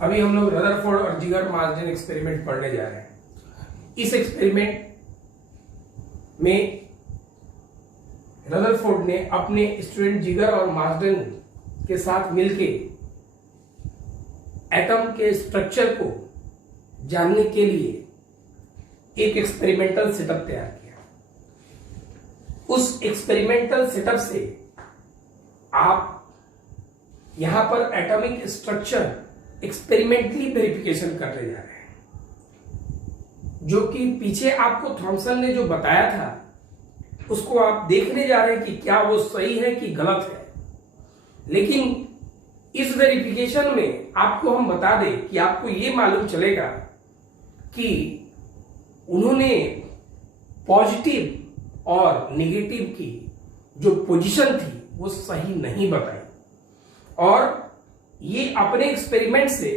अभी हम लोग रदरफोर्ड और जिगर मार्जन एक्सपेरिमेंट पढ़ने जा रहे हैं। इस एक्सपेरिमेंट में रदरफोर्ड ने अपने स्टूडेंट जिगर और मार्जन के साथ मिलके एटम के स्ट्रक्चर को जानने के लिए एक एक्सपेरिमेंटल सेटअप तैयार किया। उस एक्सपेरिमेंटल सेटअप से आप यहां पर एटॉमिक स्ट्रक्चर एक्सपेरिमेंटली वेरिफिकेशन करने जा रहे हैं, जो कि पीछे आपको थॉमसन ने जो बताया था उसको आप देखने जा रहे हैं कि क्या वो सही है कि गलत है। लेकिन इस वेरिफिकेशन में आपको हम बता दें कि आपको ये मालूम चलेगा कि उन्होंने पॉजिटिव और नेगेटिव की जो पोजीशन थी वो सही नहीं बताई, और ये अपने एक्सपेरिमेंट से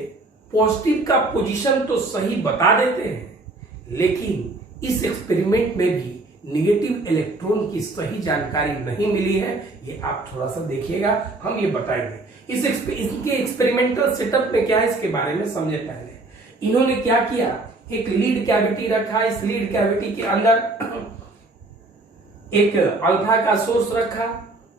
पॉजिटिव का पोजीशन तो सही बता देते हैं, लेकिन इस एक्सपेरिमेंट में भी नेगेटिव इलेक्ट्रॉन की सही जानकारी नहीं मिली है। ये आप थोड़ा सा देखिएगा, हम ये बताएंगे। इनके एक्सपेरिमेंटल सेटअप में क्या है इसके बारे में समझे। पहले इन्होंने क्या किया, एक लीड कैविटी रखा। इस लीड कैविटी के अंदर एक अल्फा का सोर्स रखा,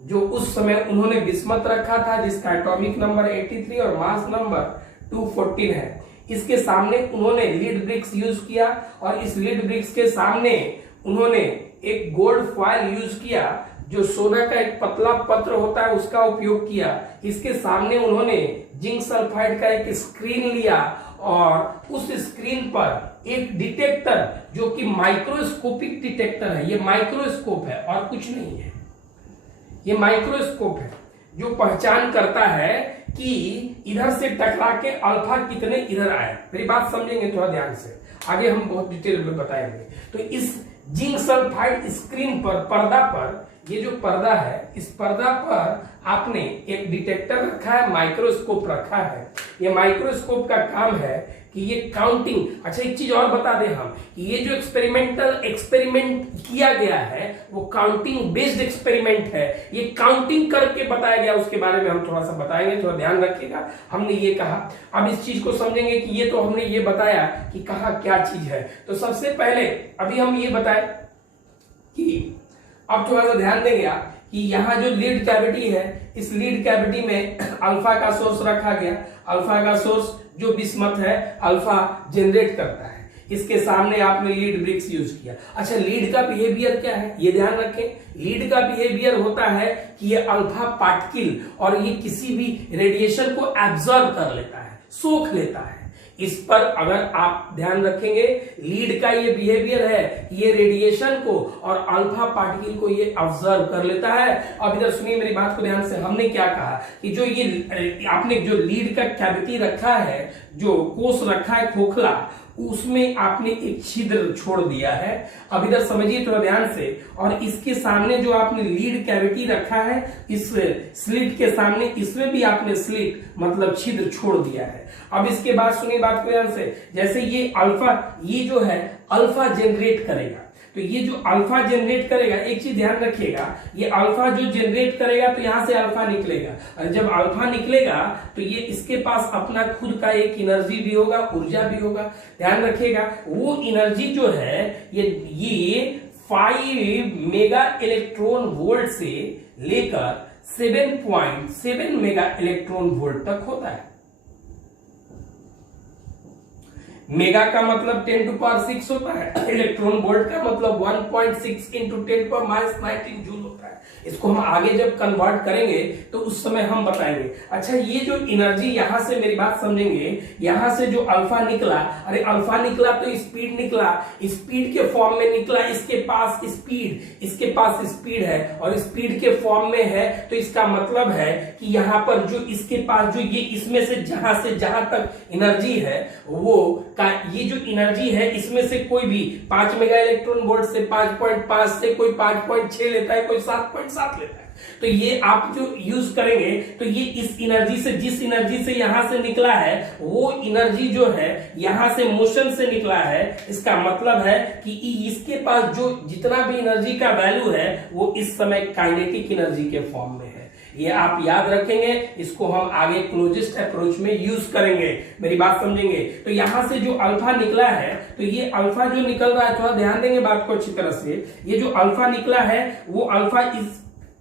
जो उस समय उन्होंने बिस्मथ रखा था, जिसका एटॉमिक नंबर 83 और मास नंबर 214 है। इसके सामने उन्होंने लीड ब्रिक्स यूज किया, और इस लीड ब्रिक्स के सामने उन्होंने एक गोल्ड फॉयल यूज किया, जो सोना का एक पतला पत्र होता है उसका उपयोग किया। इसके सामने उन्होंने जिंक सल्फाइड का एक स्क्रीन लिया, और उस स्क्रीन पर एक डिटेक्टर, जो कि माइक्रोस्कोपिक डिटेक्टर है, ये माइक्रोस्कोप है और कुछ नहीं है, ये माइक्रोस्कोप है जो पहचान करता है कि इधर से टकरा के अल्फा कितने इधर आए। मेरी बात समझेंगे थोड़ा ध्यान से, आगे हम बहुत डिटेल में बताएंगे। तो इस जिंक सल्फाइड स्क्रीन पर, पर्दा पर, ये जो पर्दा है, इस पर्दा पर आपने एक डिटेक्टर रखा है, माइक्रोस्कोप रखा है। ये माइक्रोस्कोप का काम है कि ये काउंटिंग। अच्छा, एक चीज और बता दें हम कि ये जो एक्सपेरिमेंट किया गया है वो काउंटिंग बेस्ड एक्सपेरिमेंट है। ये काउंटिंग करके बताया गया, उसके बारे में हम थोड़ा सा बताएंगे, थोड़ा ध्यान रखिएगा। हमने ये कहा, अब इस चीज को समझेंगे कि ये तो हमने ये बताया कि कहाँ क्या चीज है। तो सबसे पहले अभी हम ये बताएं कि अब थोड़ा सा ध्यान देंगे आप कि यहाँ जो लीड कैविटी है, इस लीड कैविटी में अल्फा का सोर्स रखा गया। अल्फा का सोर्स जो बिस्मथ है, अल्फा जनरेट करता है। इसके सामने आपने लीड ब्रिक्स यूज किया। अच्छा, लीड का बिहेवियर क्या है ये ध्यान रखें। लीड का बिहेवियर होता है कि ये अल्फा पार्टिकल और ये किसी भी रेडिएशन को एब्जॉर्ब कर लेता है, सोख लेता है। इस पर अगर आप ध्यान रखेंगे, लीड का ये बिहेवियर है, ये रेडिएशन को और अल्फा पार्टिकल को ये ऑब्जर्व कर लेता है। अब इधर सुनिए मेरी बात को ध्यान से। हमने क्या कहा कि जो ये आपने जो लीड का कैविटी रखा है, जो कोष रखा है खोखला, उसमें आपने एक छिद्र छोड़ दिया है। अब इधर समझिए थोड़ा ध्यान से। और इसके सामने जो आपने लीड कैविटी रखा है, इस स्लिट के सामने इसमें भी आपने स्लिट मतलब छिद्र छोड़ दिया है। अब इसके बाद सुनिए बात को ध्यान से। जैसे ये अल्फा, ये जो है अल्फा जनरेट करेगा, तो ये जो अल्फा जनरेट करेगा, एक चीज ध्यान रखिएगा, ये अल्फा जो जनरेट करेगा तो यहां से अल्फा निकलेगा, और जब अल्फा निकलेगा तो ये इसके पास अपना खुद का एक एनर्जी भी होगा, ऊर्जा भी होगा। ध्यान रखिएगा, वो एनर्जी जो है ये 5 मेगा इलेक्ट्रॉन वोल्ट से लेकर 7.7 मेगा इलेक्ट्रॉन वोल्ट तक होता है। मेगा का मतलब 10⁻6 होता है, इलेक्ट्रॉन वोल्ट का मतलब 1.6 इंटू 10⁻19 जूल होता है। इसको हम आगे जब कन्वर्ट करेंगे तो उस समय हम बताएंगे। अच्छा, ये जो एनर्जी यहां से, मेरी बात समझेंगे, यहां से जो अल्फा निकला, अरे अल्फा निकला तो स्पीड निकला, स्पीड के फॉर्म में निकला। इसके पास स्पीड है और स्पीड के फॉर्म में है, तो इसका मतलब है कि यहां पर जो इसके पास जो ये इसमें से जहां तक एनर्जी है, वो का ये जो एनर्जी है, इसमें से कोई भी 5 मेगा इलेक्ट्रॉन वोल्ट से 5.5 से कोई 5.6 लेता है, कोई 7.7 लेता है। तो ये आप जो यूज करेंगे तो ये इस एनर्जी से, जिस एनर्जी से यहां से निकला है, वो एनर्जी जो है यहां से मोशन से निकला है। इसका मतलब है कि इसके पास जो जितना भी एनर्जी का वैल्यू है वो इस समय काइनेटिक एनर्जी के फॉर्म में है। ये आप याद रखेंगे, इसको हम आगे क्लोजेस्ट अप्रोच में यूज करेंगे, मेरी बात समझेंगे। तो यहां से जो अल्फा निकला है, तो ये अल्फा जो निकल रहा है, थोड़ा ध्यान देंगे बात को अच्छी तरह से, ये जो अल्फा निकला है वो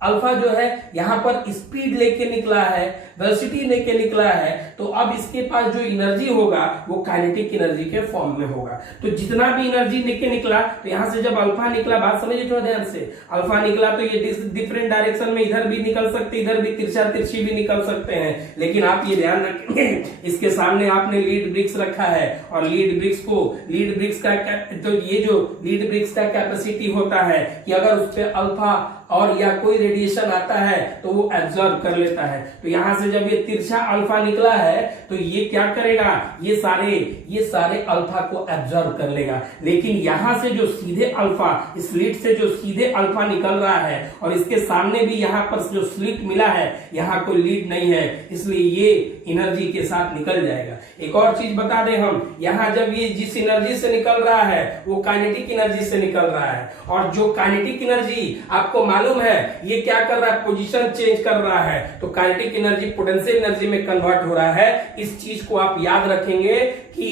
अल्फा जो है यहां पर स्पीड लेके निकला है, वेलोसिटी लेके निकला है, तो अब इसके पास जो एनर्जी होगा वो काइनेटिक एनर्जी के फॉर्म में होगा। तो जितना भी एनर्जी लेके निकला, तो यहां से जब अल्फा निकला, बात समझिए थोड़ा ध्यान से, अल्फा निकला तो ये डिफरेंट डायरेक्शन में इधर भी निकल सकते, इधर भी तिरछा तिरछी भी निकल सकते हैं, लेकिन आप ये ध्यान रखेंगे इसके सामने आपने लीड ब्रिक्स रखा है, और लीड ब्रिक्स का तो ये जो लीड ब्रिक्स का कैपेसिटी होता है कि अगर उस पर अल्फा और या कोई रेडिएशन आता है तो वो एब्जॉर्ब कर लेता है। तो यहां से जब ये तिरछा अल्फा निकला है तो ये क्या करेगा, ये सारे अल्फा को एब्जॉर्ब कर लेगा। लेकिन यहां से जो सीधे अल्फा, इस स्लिट से जो सीधे अल्फा निकल रहा है और इसके सामने भी यहां पर जो स्लिट मिला है, यहां कोई लीड नहीं है, इसलिए ये एनर्जी के साथ निकल जाएगा। एक और चीज बता दें हम, यहां जब ये जिस एनर्जी से निकल रहा है वो काइनेटिक एनर्जी से निकल रहा है, और जो काइनेटिक एनर्जी आपको मालूम है ये क्या कर रहा है, पोजीशन चेंज कर रहा है, तो काइनेटिक एनर्जी पोटेंशियल एनर्जी में कन्वर्ट हो रहा है। इस चीज को आप याद रखेंगे कि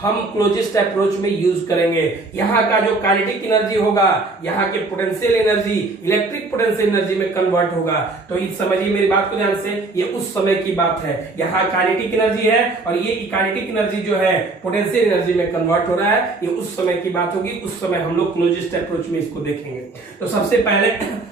हम क्लोजेस्ट अप्रोच में यूज करेंगे। यहां का जो काइनेटिक एनर्जी होगा, यहां के potential energy electric potential energy में कन्वर्ट होगा। तो ये समझिए मेरी बात को ध्यान से, ये उस समय की बात है, यहां काइनेटिक एनर्जी है और ये काइनेटिक एनर्जी जो है पोटेंशियल एनर्जी में कन्वर्ट हो रहा है, ये उस समय की बात होगी, उस समय हम लोग क्लोजेस्ट अप्रोच में इसको देखेंगे। तो सबसे पहले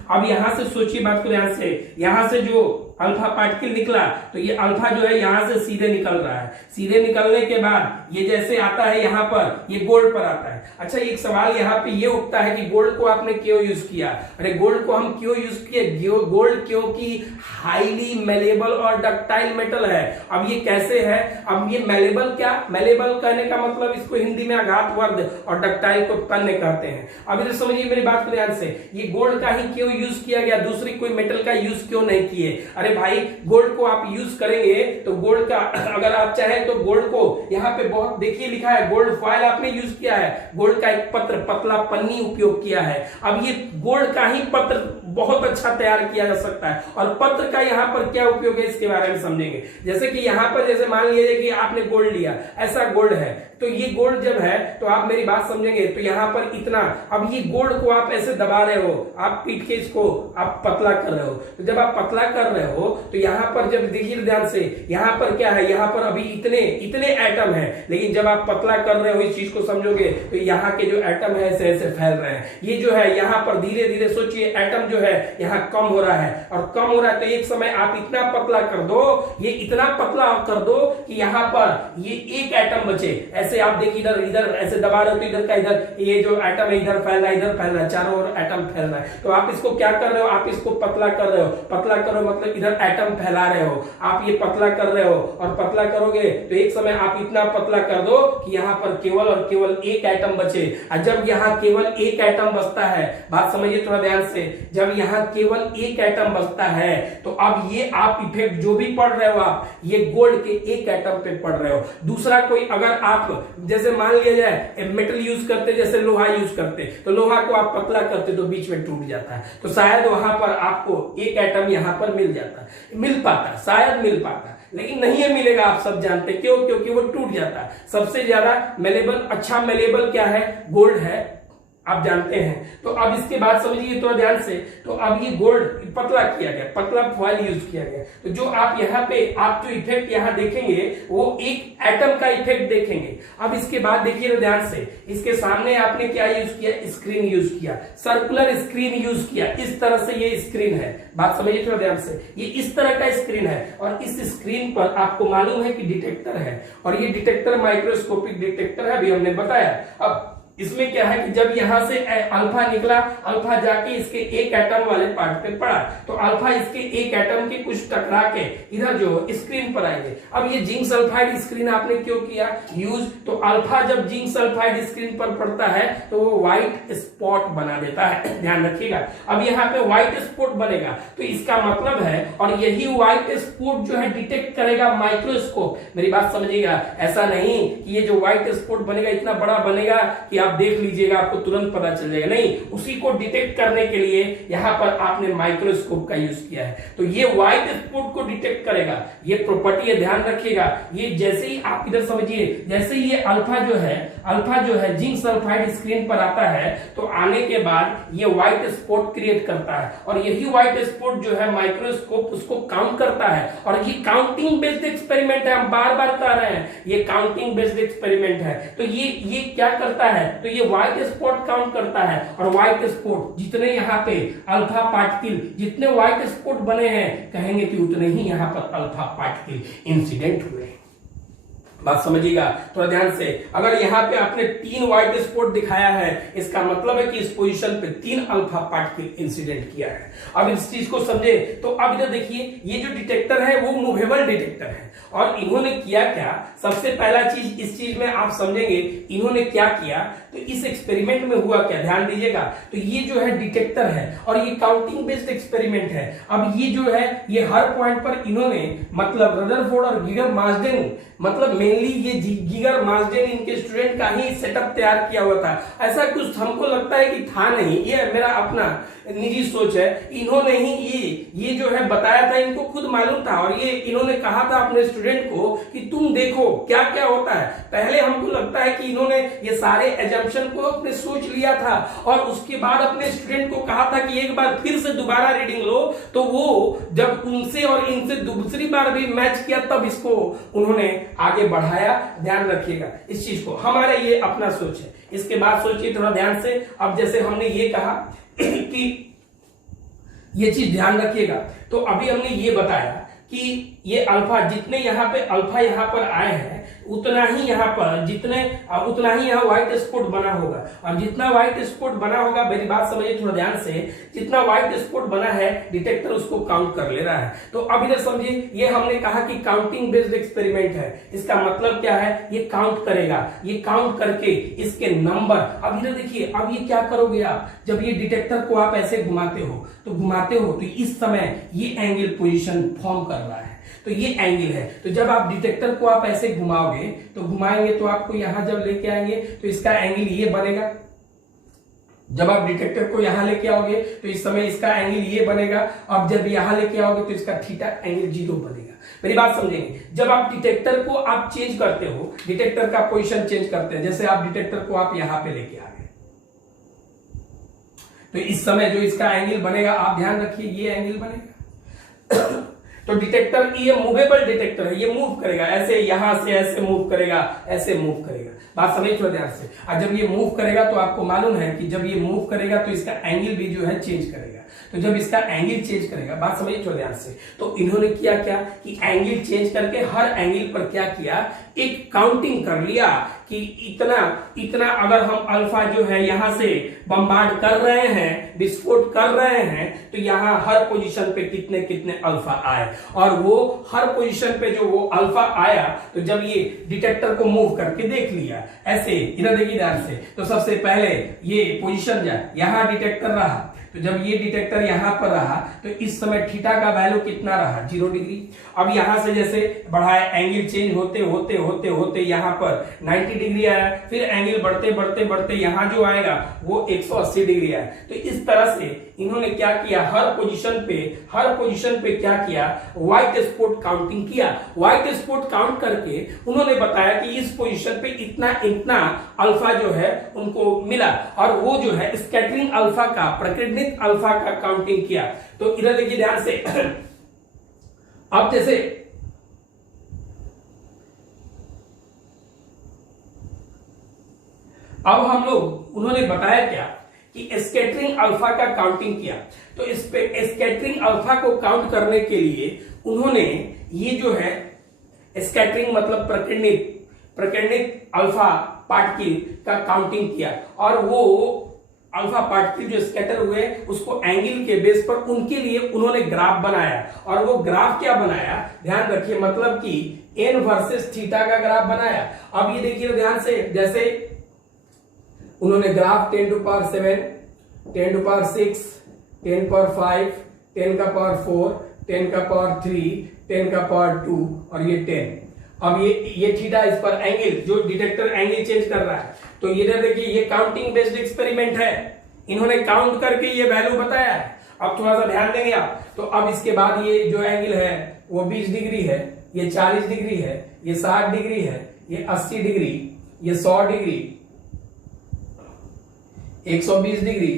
अब यहां से सोचिए बात को ध्यान से, यहां से जो अल्फा पार्टिकल निकला, तो ये अल्फा जो है यहां से सीधे निकल रहा है, सीधे निकलने के बाद ये जैसे आता है यहां पर, ये गोल्ड पर आता है। अच्छा, एक सवाल यहाँ पे ये उठता है कि गोल्ड को आपने क्यों यूज किया? अरे गोल्ड को हम क्यों यूज किए? गोल्ड क्योंकि हाईली मेलेबल और डक्टाइल मेटल है। अब ये कैसे है? अब ये मेलेबल, क्या मेलेबल कहने का मतलब इसको हिंदी में आघात वर्ध और डक्टाइल को तन्य कहते हैं। अब इधर समझिए मेरी बात को ध्यान से, ये गोल्ड का ही क्यों यूज किया गया, दूसरी कोई मेटल का यूज क्यों नहीं किए? अरे भाई, गोल्ड को आप यूज करेंगे तो गोल्ड का अगर आप चाहें तो गोल्ड को यहाँ पे बहुत देखिए लिखा है, गोल्ड फॉयल आपने यूज किया है, गोल्ड का एक पत्र पतला पन्नी उपयोग किया है। अब ये गोल्ड का ही पत्र बहुत अच्छा तैयार किया जा सकता है, और पत्र का यहाँ पर क्या उपयोग है इसके बारे में समझेंगे। जैसे कि यहाँ पर जैसे मान लीजिए कि आपने गोल्ड लिया, ऐसा गोल्ड है, तो ये गोल्ड जब है तो आप मेरी बात समझेंगे, तो यहाँ पर इतना, अब ये गोल्ड को आप ऐसे दबा रहे हो, आप पीट के इसको आप पतला कर रहे हो, तो जब आप पतला कर रहे हो तो यहाँ पर जब देखिए ध्यान से, यहाँ पर क्या है, यहाँ पर अभी इतने एटम है, लेकिन जब आप पतला कर रहे हो इस चीज को समझोगे तो यहाँ के जो एटम है ऐसे ऐसे फैल रहे हैं। ये जो है यहाँ पर धीरे धीरे सोचिए एटम जो है यहाँ कम हो रहा है, और कम हो रहा है तो एक समय आप इतना पतला कर दो, ये इतना पतला कर दो कि यहाँ पर ये एक एटम बचे। ऐसे आप देखिए इधर ऐसे दबा रहे हो तो इधर का इधर ये जो एटम है इधर फैल रहा है, इधर फैल रहा है, चारों ओर एटम फैल रहा है। तो आप इसको क्या कर रहे हो, आप इसको पतला कर रहे हो, पतला करो मतलब इधर एटम फैला रहे हो, आप ये पतला कर रहे हो, और पतला करोगे तो एक समय आप इतना पतला कर दो कि यहाँ पर केवल और केवल एक एटम बचे। और जब यहाँ केवल एक एटम बचता है, बात समझिए थोड़ा ध्यान से, जब यहाँ केवल एक एटम बचता है तो अब ये आप इफेक्ट जो भी पढ़ रहे हो आप, ये गोल्ड के एक एटम पे पढ़ रहे हो। दूसरा कोई अगर आप जैसे मान लिया जाए मेटल यूज करते, जैसे लोहा यूज करते, तो लोहा को आप पतला करते तो बीच में टूट जाता है, तो शायद वहां पर आपको एक एटम यहां पर मिल पाता, शायद मिल पाता, लेकिन नहीं है मिलेगा, आप सब जानते क्यों? क्योंकि वो टूट जाता है। सबसे ज्यादा मेलेबल, अच्छा मेलेबल क्या है? गोल्ड है, आप जानते हैं। तो अब इसके बाद समझिए तो ध्यान से, तो अब ये गोल्ड पतला किया गया, पतला फॉयल यूज किया गया, तो जो आप यहाँ पे आप जो इफेक्ट यहाँ देखेंगे वो एक एटम का इफेक्ट देखेंगे। अब इसके बाद देखिए तो ध्यान से, इसके सामने आपने क्या यूज किया? स्क्रीन यूज किया, सर्कुलर स्क्रीन यूज किया। इस तरह से ये स्क्रीन है, बात समझिए थोड़ा ध्यान से, ये इस तरह का स्क्रीन है, और इस स्क्रीन पर आपको मालूम है कि डिटेक्टर है, और ये डिटेक्टर माइक्रोस्कोपिक डिटेक्टर है, अभी हमने बताया। अब इसमें क्या है कि जब यहां से अल्फा निकला, अल्फा जाके इसके एक एटम वाले पार्ट पे पड़ा, तो अल्फा इसके एक एटम के कुछ टकरा के इधर जो स्क्रीन पर आएंगे। अब ये जिंक सल्फाइड स्क्रीन आपने क्यों किया यूज? तो अल्फा जब जिंक सल्फाइड स्क्रीन पर पड़ता है तो वो व्हाइट स्पॉट बना देता है, ध्यान रखिएगा। अब यहाँ पे व्हाइट स्पॉट बनेगा, तो इसका मतलब है, और यही व्हाइट स्पॉट जो है डिटेक्ट करेगा माइक्रोस्कोप। मेरी बात समझिएगा, ऐसा नहीं कि ये जो व्हाइट स्पॉट बनेगा इतना बड़ा बनेगा कि आप देख लीजिएगा, आपको तुरंत पता चल जाएगा। नहीं, उसी को डिटेक्ट करने के लिए यहां पर आपने माइक्रोस्कोप का यूज किया है। तो ये व्हाइट स्पॉट को डिटेक्ट करेगा, ये प्रॉपर्टी है, ध्यान रखिएगा। ये जैसे ही आप इधर समझिए, जैसे ही ये अल्फा जो है जिंक सल्फाइड स्क्रीन पर आता है, तो आने के बाद ये व्हाइट स्पॉट क्रिएट करता है, और यही व्हाइट स्पॉट जो है माइक्रोस्कोप उसको काउंट करता है। और ये काउंटिंग बेस्ड एक्सपेरिमेंट है, हम बार बार कह रहे हैं, ये काउंटिंग बेस्ड एक्सपेरिमेंट है। तो ये क्या करता है, तो ये व्हाइट स्पॉट काउंट करता है, और व्हाइट स्पॉट जितने यहाँ पे अल्फा पार्टिकल, जितने व्हाइट स्पॉट बने हैं, कहेंगे कि उतने ही यहाँ पर अल्फा पार्टिकल इंसिडेंट हुए। बात समझिएगा थोड़ा ध्यान से। अगर यहाँ पे आपने 3 व्हाइट स्पॉट दिखाया है, इसका मतलब है कि इस पोजीशन पे 3 अल्फा पार्टिकल इंसिडेंट किया है। अब इस चीज को समझे तो अब इधर देखिए, ये जो डिटेक्टर है वो मूवेबल डिटेक्टर है, और इन्होंने किया क्या, सबसे पहला चीज इस चीज में आप समझेंगे इन्होंने क्या किया। तो इस एक्सपेरिमेंट में हुआ क्या, ध्यान दीजिएगा। तो ये जो है डिटेक्टर है, और ये काउंटिंग बेस्ड एक्सपेरिमेंट है। अब ये जो है, ये हर पॉइंट पर इन्होंने, मतलब रदरफोर्ड और गिगर मार्सडेन, मतलब मेनली ये गिगर मार्सडेन इनके स्टूडेंट का ही सेटअप तैयार किया हुआ था। ऐसा कुछ हमको लगता है कि था नहीं, ये मेरा अपना निजी सोच है। इन्होंने ही ये जो है बताया था, इनको खुद मालूम था, और ये इन्होंने कहा था अपने स्टूडेंट को कि तुम देखो क्या क्या होता है। पहले हमको लगता है कि इन्होंने ये सारे एजम्पशन को अपने सोच लिया था, और उसके बाद अपने स्टूडेंट को कहा था कि एक बार फिर से दोबारा रीडिंग लो। तो वो जब उनसे और इनसे दूसरी बार भी मैच किया, तब इसको उन्होंने आगे बढ़ाया। ध्यान रखिएगा इस चीज को, हमारा ये अपना सोच है। इसके बाद सोचिए थोड़ा ध्यान से। अब जैसे हमने ये कहा कि ये चीज ध्यान रखिएगा, तो अभी हमने ये बताया कि ये अल्फा, जितने यहाँ पे अल्फा यहाँ पर आए हैं, उतना ही यहाँ पर उतना ही यहाँ व्हाइट स्पॉट बना होगा। और जितना व्हाइट स्पॉट बना होगा, मेरी बात समझिए थोड़ा ध्यान से, जितना व्हाइट स्पॉट बना है डिटेक्टर उसको काउंट कर ले रहा है। तो अब इधर समझिए, ये हमने कहा कि काउंटिंग बेस्ड एक्सपेरिमेंट है। इसका मतलब क्या है, ये काउंट करेगा, ये काउंट करके इसके नंबर। अब इधर देखिए, अब ये क्या करोगे आप, जब ये डिटेक्टर को आप ऐसे घुमाते हो तो इस समय ये एंगल पोजीशन फॉर्म कर रहा है, तो ये एंगल है। तो जब आप डिटेक्टर को आप ऐसे घुमाओगे, तो घुमाएंगे तो आपको यहां जब लेके आएंगे तो इसका एंगल ये बनेगा। जब आप डिटेक्टर को यहां लेके आओगे तो इस समय इसका एंगल ये बनेगा। अब जब यहां लेके आओगे तो इसका थीटा एंगल 0 बनेगा। मेरी बात समझेंगे, जब आप डिटेक्टर को आप चेंज करते हो, डिटेक्टर का पोजीशन चेंज करते हैं, जैसे आप डिटेक्टर को आप यहां पे लेके आ गए, तो इस समय जो इसका एंगल बनेगा, आप ध्यान रखिए, ये एंगल बनेगा। तो डिटेक्टर, ये मूवेबल डिटेक्टर है, ये मूव करेगा, ऐसे यहां से ऐसे मूव करेगा, ऐसे मूव करेगा। बात समझ लो ध्यान से। और जब ये मूव करेगा तो आपको मालूम है कि जब ये मूव करेगा तो इसका एंगल भी जो है चेंज करेगा। तो जब इसका एंगल चेंज करेगा, बात समझ लो ध्यान से, तो इन्होंने किया क्या कि एंगल चेंज करके हर एंगल पर क्या किया, एक काउंटिंग कर लिया कि इतना अगर हम अल्फा जो है यहां से बम्बार्ड कर रहे हैं, विस्फोट कर रहे हैं, तो यहां हर पोजीशन पे कितने कितने अल्फा आए। और वो हर पोजीशन पे जो वो अल्फा आया, तो जब ये डिटेक्टर को मूव करके देख लिया ऐसे, इधर देखिए ध्यान से, तो सबसे पहले ये पोजीशन जाए, यहां डिटेक्टर रहा, तो जब ये डिटेक्टर यहां पर रहा तो इस समय थीटा का वैल्यू कितना रहा, 0 डिग्री। अब यहां से जैसे बढ़ाए, एंगल चेंज होते होते होते होते यहां पर 90 डिग्री आया, फिर एंगल बढ़ते बढ़ते बढ़ते यहां जो आएगा वो 180 डिग्री आया। तो इस तरह से इन्होंने क्या किया, हर पोजीशन पे क्या किया, व्हाइट स्पॉट काउंटिंग किया। व्हाइट स्पॉट काउंट करके उन्होंने बताया कि इस पोजीशन पे इतना इतना अल्फा जो है उनको मिला, और वो जो है स्कैटरिंग अल्फा का, प्रकीर्णित अल्फा का काउंटिंग किया। तो इधर देखिए ध्यान से। अब जैसे अब हम लोग, उन्होंने बताया क्या कि स्कैटरिंग अल्फा का काउंटिंग किया। तो इस पे स्कैटरिंग अल्फा को काउंट करने के लिए उन्होंने ये जो है स्कैटरिंग मतलब प्रकीर्णित अल्फा पार्टिकल का काउंटिंग किया, और वो अल्फा पार्टिकल जो स्कैटर हुए उसको एंगल के बेस पर उनके लिए उन्होंने ग्राफ बनाया। और वो ग्राफ क्या बनाया, ध्यान रखिए, मतलब कि n वर्सेस थीटा का ग्राफ बनाया। अब ये देखिए ध्यान से, जैसे उन्होंने graph 10 to power 7, 10 to power 6, 10 power 5, 10 का पावर 4, 10 का पावर 3, 10 का पावर 2 और ये 10। अब ये थीटा, इस पर एंगल, जो डिटेक्टर एंगल चेंज कर रहा है, तो इधर देखिए ये काउंटिंग बेस्ड एक्सपेरिमेंट है, इन्होंने काउंट करके ये वैल्यू बताया है। अब थोड़ा सा ध्यान देंगे आप, तो अब इसके बाद ये जो एंगल है वो 20 डिग्री है, ये 40 डिग्री है, ये 60 डिग्री है, ये 80 डिग्री, ये 100 डिग्री, 120 डिग्री,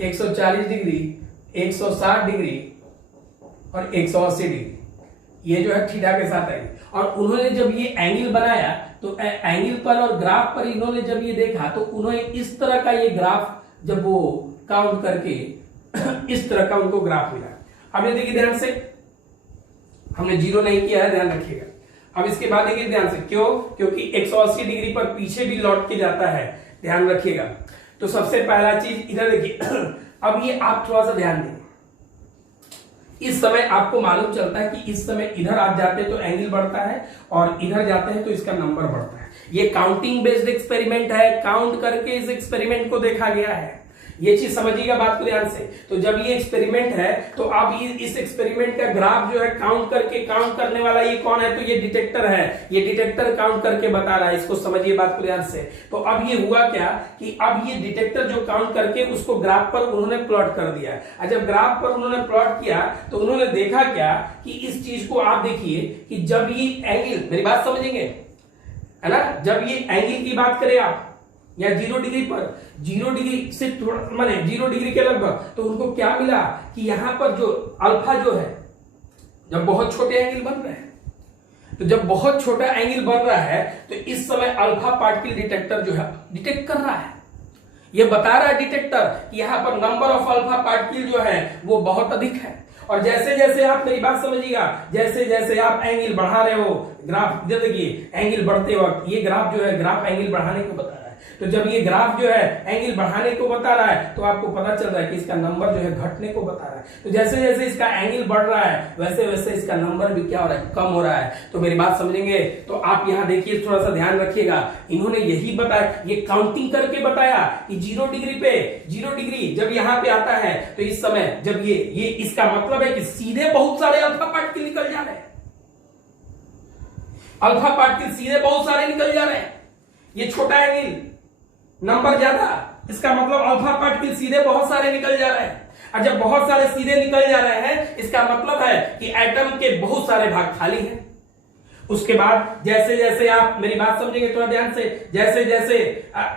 140 डिग्री, 160 डिग्री और 180 डिग्री, ये जो है थीटा के साथ एंगल। और उन्होंने जब ये एंगल बनाया तो एंगल पर और ग्राफ पर इन्होंने जब ये देखा तो उन्होंने इस तरह का ये ग्राफ जब वो काउंट करके इस तरह का उनको ग्राफ मिला। अब ये देखिए ध्यान से, हमने जीरो नहीं किया है, ध्यान रखिएगा। अब इसके बाद देखिए ध्यान से, क्यों? क्योंकि 180 डिग्री पर पीछे भी लौट के जाता है, ध्यान रखिएगा। तो सबसे पहला चीज इधर देखिए अब ये आप थोड़ा सा ध्यान दें, इस समय आपको मालूम चलता है कि इस समय इधर आप जाते हैं तो एंगल बढ़ता है और इधर जाते हैं तो इसका नंबर बढ़ता है। ये काउंटिंग बेस्ड एक्सपेरिमेंट है, काउंट करके इस एक्सपेरिमेंट को देखा गया है। ये चीज समझिएगा बात को ध्यान से। तो जब ये एक्सपेरिमेंट है तो अब ये इस एक्सपेरिमेंट का ग्राफ जो है काउंट करने वाला ये कौन है? तो ये डिटेक्टर है, ये डिटेक्टर काउंट करके बता रहा है, इसको समझिए बात को ध्यान से। तो अब ये हुआ क्या कि अब ये डिटेक्टर जो काउंट करके उसको ग्राफ पर उन्होंने प्लॉट कर दिया। और जब ग्राफ पर उन्होंने प्लॉट किया तो उन्होंने देखा क्या कि इस चीज को आप देखिए कि जब ये एंगल, मेरी बात समझेंगे है ना, जब ये एंगल की बात करें आप या 0 डिग्री पर, 0 डिग्री से थोड़ा माने 0 डिग्री के लगभग, तो उनको क्या मिला कि यहां पर जो अल्फा जो है, जब बहुत छोटे एंगल बन रहे हैं, तो जब बहुत छोटा एंगल बन रहा है तो इस समय अल्फा पार्टिकल डिटेक्टर जो है डिटेक्ट कर रहा है। ये बता रहा है डिटेक्टर कि यहां पर नंबर ऑफ अल्फा पार्टिकल जो है वो बहुत अधिक है। और जैसे जैसे आप, मेरी बात समझिएगा, जैसे जैसे आप एंगल बढ़ा रहे हो, ग्राफ इधर देखिए, एंगल बढ़ते वक्त ये ग्राफ जो है, ग्राफ एंगल बढ़ाने को बता रहा है। तो जब ये ग्राफ जो है एंगल बढ़ाने को बता रहा है तो आपको पता चल रहा है कि इसका नंबर जो है घटने को बता रहा है। तो जैसे जैसे इसका एंगल बढ़ रहा है वैसे वैसे इसका नंबर भी क्या हो रहा है? कम हो रहा है। तो मेरी बात समझेंगे, तो आप यहां देखिए, थोड़ा सा ध्यान रखिएगा, इन्होंने यही बताया, ये काउंटिंग करके बताया कि 0 डिग्री पे, 0 डिग्री जब यहां पे आता है तो इस समय जब ये इसका मतलब है कि सीधे बहुत सारे अल्फा पार्टिकल निकल जा रहे हैं, अल्फा पार्टिकल सीधे बहुत सारे निकल जा रहे हैं। ये छोटा एंगल, नंबर ज्यादा, इसका मतलब अल्फा पार्टिकल सीधे बहुत सारे निकल जा रहे हैं। और जब बहुत सारे सीधे निकल जा रहे हैं इसका मतलब है कि एटम के बहुत सारे भाग खाली हैं। उसके बाद जैसे जैसे आप, मेरी बात समझेंगे थोड़ा ध्यान से, जैसे जैसे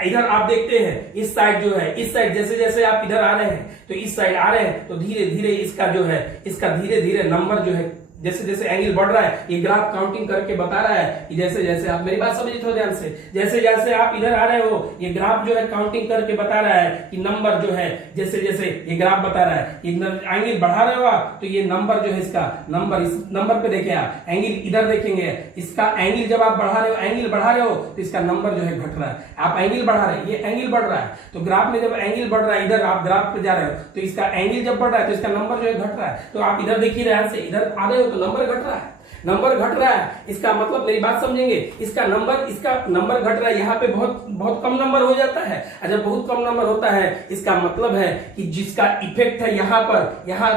इधर आप देखते हैं इस साइड जो है, इस साइड जैसे जैसे आप इधर आ रहे हैं तो इस साइड आ रहे हैं तो धीरे धीरे इसका जो है, इसका धीरे धीरे नंबर जो है, जैसे जैसे एंगल बढ़ रहा है ये ग्राफ काउंटिंग करके बता रहा है कि जैसे जैसे आप, मेरी बात समझिए थोड़ा ध्यान से, जैसे जैसे आप इधर आ रहे हो ये ग्राफ जो है काउंटिंग करके बता रहा है कि नंबर जो है, जैसे जैसे ये ग्राफ बता रहा है, ये एंगल बढ़ा रहे हो आप तो ये नंबर जो है, इसका नंबर, इस नंबर पे देखिए आप, एंगल इधर देखेंगे, इसका एंगल जब आप बढ़ा रहे हो, एंगल बढ़ा रहे हो तो इसका नंबर जो है घट रहा है। आप एंगल बढ़ा रहे हैं, ये एंगल बढ़ रहा है, तो ग्राफ में जब एंगल बढ़ रहा है, इधर आप ग्राफ पे जा रहे हो तो इसका एंगल जब बढ़ रहा है तो इसका नंबर जो है घट रहा है। तो आप इधर देखिए ध्यान से, इधर आ रहे हो तो नंबर घट रहा है, नंबर घट रहा है, इसका मतलब, मेरी बात समझेंगे, इसका नंबर घट रहा है, यहाँ पे बहुत बहुत कम नंबर हो जाता है। और जब बहुत कम नंबर होता है इसका मतलब है कि जिसका इफेक्ट है यहाँ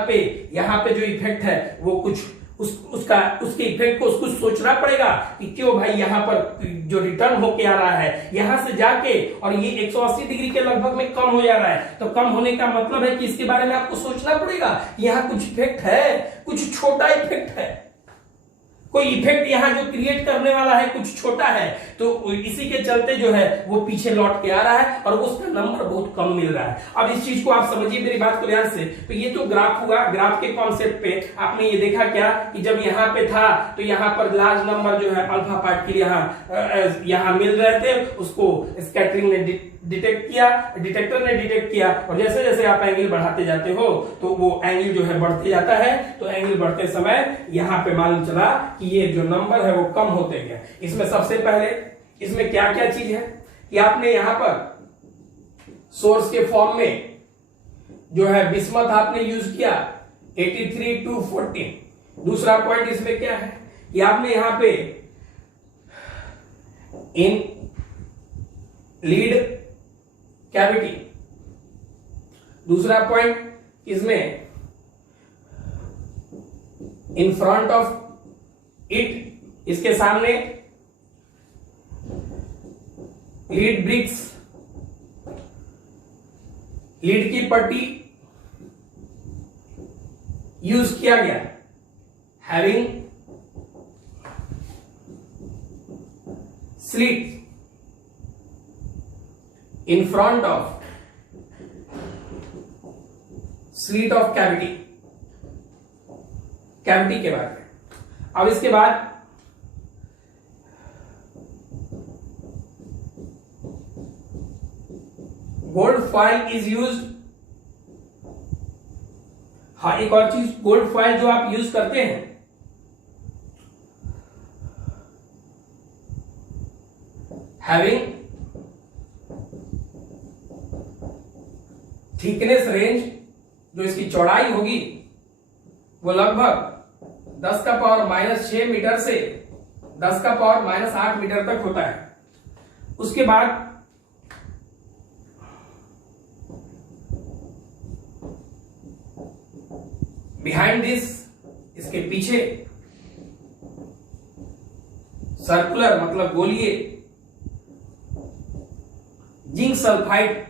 पे जो इफेक्ट है वो कुछ उसके इफेक्ट को उसको सोचना पड़ेगा कि क्यों भाई यहाँ पर जो रिटर्न होके आ रहा है यहां से जाके और ये 180 डिग्री के लगभग में कम हो जा रहा है। तो कम होने का मतलब है कि इसके बारे में आपको सोचना पड़ेगा, यहाँ कुछ इफेक्ट है, कुछ छोटा इफेक्ट है, कोई इफेक्ट यहाँ जो क्रिएट करने वाला है कुछ छोटा है। तो इसी के चलते जो है वो पीछे लौट के आ रहा है और उसका नंबर बहुत कम मिल रहा है। अब इस चीज को आप समझिए मेरी बात को ध्यान से। तो ये तो ग्राफ हुआ, ग्राफ के कॉन्सेप्ट पे आपने ये देखा क्या कि जब यहाँ पे था तो यहाँ पर लार्ज नंबर जो है अल्फा पार्टिकल यहाँ मिल रहे थे, उसको स्कैटरिंग ने डिटेक्ट किया, डिटेक्टर ने डिटेक्ट किया, और जैसे जैसे आप एंगल बढ़ाते जाते हो तो वो एंगल जो है बढ़ते जाता है। तो एंगल बढ़ते समय यहाँ पे मालूम चला कि ये जो नंबर है वो कम होते गए। इसमें सबसे पहले इसमें क्या क्या चीज है कि आपने यहाँ पर सोर्स के फॉर्म में जो है बिस्मथ आपने यूज किया 83 to 14। दूसरा पॉइंट इसमें क्या है कि आपने यहां पे इन लीड कैविटी, दूसरा पॉइंट इसमें इन फ्रंट ऑफ इट, इसके सामने लीड ब्रिक्स, लीड की पट्टी यूज किया गया, having slit in front of slit of cavity, cavity के बारे में। अब इसके बाद गोल्ड फॉइल इज यूज्ड। हाँ, एक और चीज, गोल्ड फॉइल जो आप यूज करते हैं, हैविंग थिकनेस रेंज, जो इसकी चौड़ाई होगी वो लगभग 10 का पावर -6 मीटर से 10 का पावर -8 मीटर तक होता है। उसके बाद बिहाइंड दिस, इसके पीछे सर्कुलर मतलब गोलीय zinc sulphide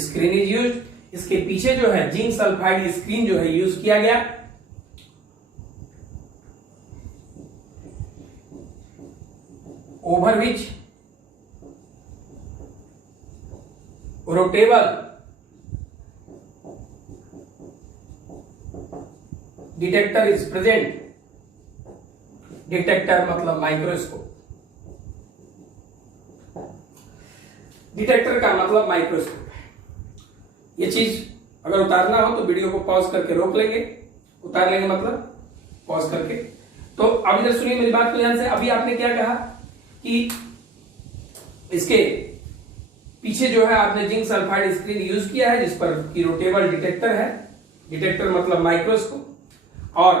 screen is use. इसके पीछे जो है जिंक सल्फाइड स्क्रीन जो है यूज किया गया। Over which rotatable detector is present. Detector मतलब माइक्रोस्कोप, डिटेक्टर का मतलब माइक्रोस्कोप। ये चीज अगर उतारना हो तो वीडियो को पॉज करके रोक लेंगे, उतार लेंगे मतलब पॉज करके। तो अब इधर सुनिए मेरी बात को ध्यान से। अभी आपने क्या कहा कि इसके पीछे जो है आपने जिंक सल्फाइड स्क्रीन यूज किया है जिस पर की रोटेबल डिटेक्टर है। डिटेक्टर मतलब माइक्रोस्कोप। और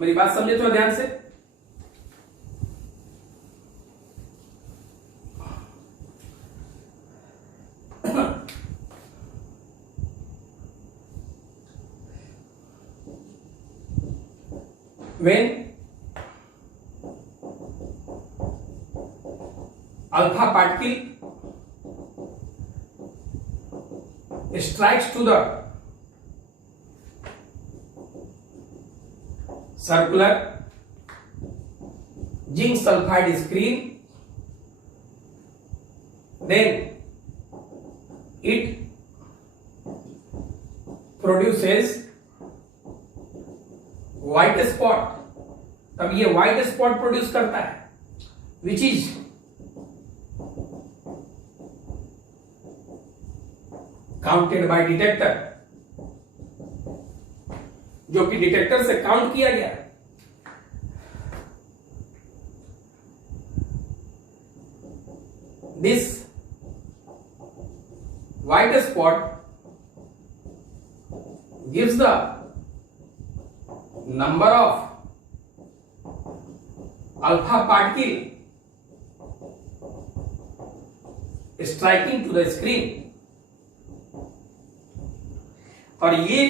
मेरी बात समझे थोड़ा ध्यान से। When alpha particle strikes to the circular zinc sulfide screen, then it produces white spot. तब ये व्हाइट स्पॉट प्रोड्यूस करता है which is counted by detector, जो कि डिटेक्टर से काउंट किया गया। This white spot gives the number of alpha particle striking to the screen। और ये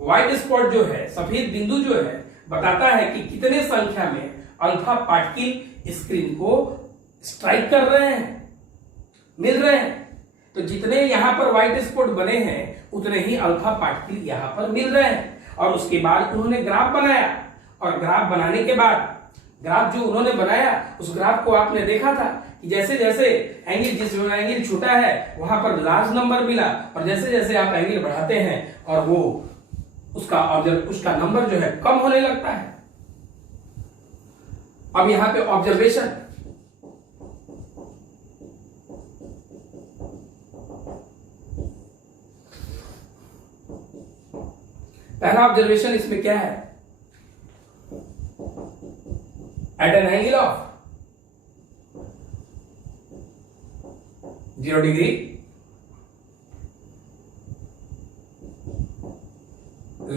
व्हाइट स्पॉट जो है, सफेद बिंदु जो है, बताता है कि कितने संख्या में अल्फा पार्टिकल स्क्रीन को स्ट्राइक कर रहे हैं, मिल रहे हैं। तो जितने यहां पर व्हाइट स्पॉट बने हैं उतने ही अल्फा पार्टिकल यहां पर मिल रहे हैं। और उसके बाद उन्होंने ग्राफ बनाया, और ग्राफ बनाने के बाद ग्राफ जो उन्होंने बनाया उस ग्राफ को आपने देखा था कि जैसे जैसे एंगल, जिस एंगल छोटा है वहां पर लार्ज नंबर मिला, और जैसे जैसे आप एंगल बढ़ाते हैं और वो उसका नंबर जो है कम होने लगता है। अब यहां पे ऑब्जर्वेशन, पहला ऑब्जर्वेशन इसमें क्या है, at an angle of 0 degree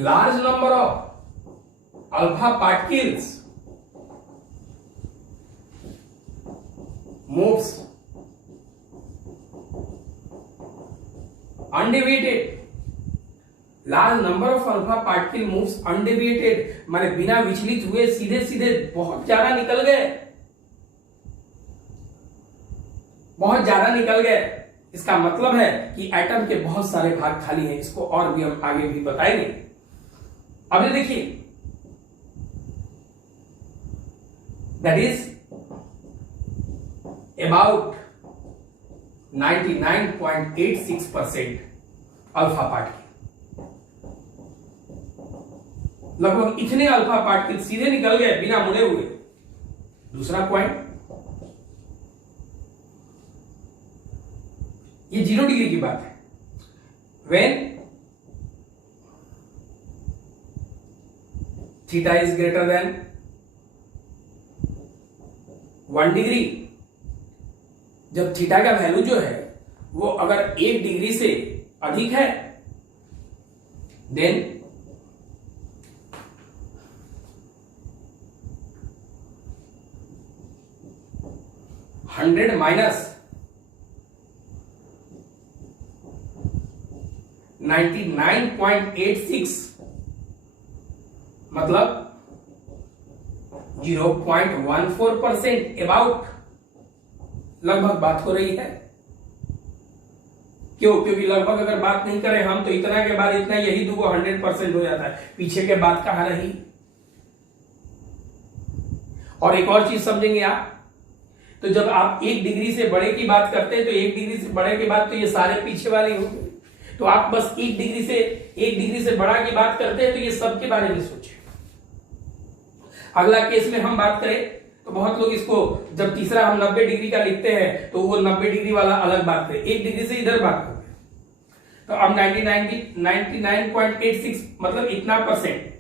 large number of alpha particles moves undeviated large number of alpha particle moves undeviated, माने बिना विचलित हुए सीधे सीधे बहुत ज्यादा निकल गए, बहुत ज्यादा निकल गए। इसका मतलब है कि एटम के बहुत सारे भाग खाली हैं। इसको और भी हम आगे भी बताएंगे। अब ये देखिए, that is about 99.86% alpha particle, लगभग इतने अल्फा पार्टिकल सीधे निकल गए बिना मुड़े हुए। दूसरा पॉइंट, ये 0 डिग्री की बात है। When theta is greater than 1 degree, जब थीटा का वैल्यू जो है वो अगर 1 डिग्री से अधिक है, देन -99.86 मतलब 0.14% अबाउट लगभग बात हो रही है। क्यों? क्योंकि लगभग अगर बात नहीं करें हम तो इतना के बाद इतना, यही दुगो 100% हो जाता है, पीछे के बाद कहां रही। और एक और चीज समझेंगे आप, तो जब आप 1 डिग्री से बड़े की बात करते हैं तो 1 डिग्री से बड़े के बाद तो ये सारे पीछे वाले होंगे। तो आप बस 1 डिग्री से बड़ा की बात करते हैं तो ये सब के बारे में सोचें। अगला केस में हम बात करें तो बहुत लोग इसको, जब तीसरा हम 90 डिग्री का लिखते हैं तो वो 90 डिग्री वाला अलग बात करें, 1 डिग्री से इधर बात करें। तो अब 99.86 मतलब इतना परसेंट।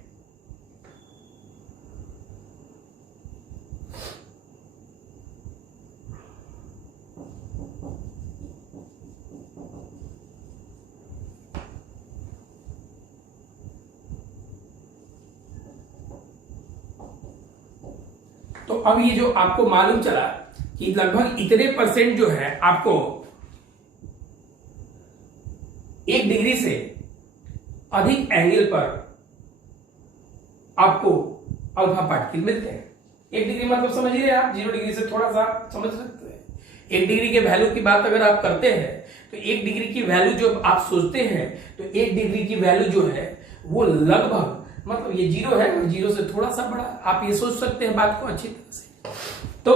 तो अब ये जो आपको मालूम चला कि लगभग इतने परसेंट जो है आपको 1 डिग्री से अधिक एंगल पर आपको अल्फा पार्टिकल मिलते हैं। 1 डिग्री मतलब समझ ही रहे आप, 0 डिग्री से थोड़ा सा समझ सकते हैं। 1 डिग्री के वैल्यू की बात अगर आप करते हैं तो 1 डिग्री की वैल्यू जो आप सोचते हैं तो 1 डिग्री की वैल्यू जो है वो लगभग, मतलब ये 0 है, 0 से थोड़ा सा बड़ा, आप ये सोच सकते हैं बात को अच्छी तरह से। तो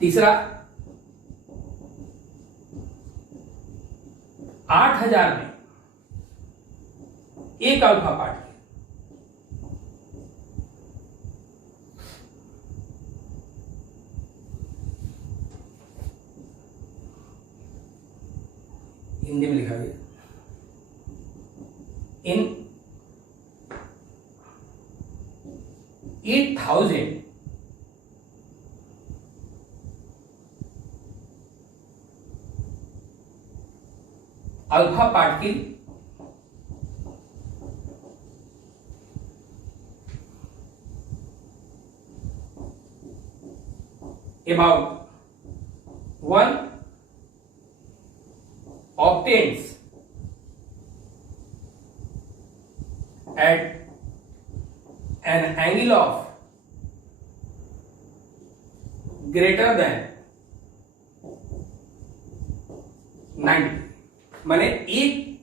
तीसरा, 8000 में एक अल्फा पार्टिकल, हिंदी में लिखा गया, इन 8000 alpha particle about 1 obtains at an angle of greater than 90, माने एक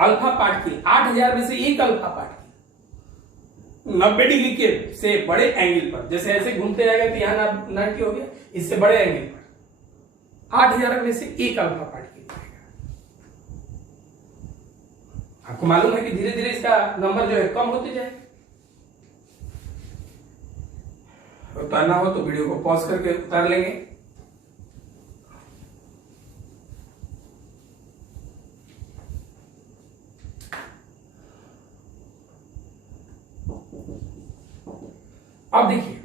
अल्फा पार्टिकल, 8000 में से एक अल्फा पार्टिकल 90 डिग्री के से बड़े एंगल पर, जैसे ऐसे घूमते रहेगा तो यहां 90 हो गया, इससे बड़े एंगल पर 8000 में से एक अल्फा पार्टिकल आएगा। आपको मालूम है कि धीरे धीरे इसका नंबर जो है कम होते जाए। उतारना हो तो वीडियो को पॉज करके उतार लेंगे। अब देखिए,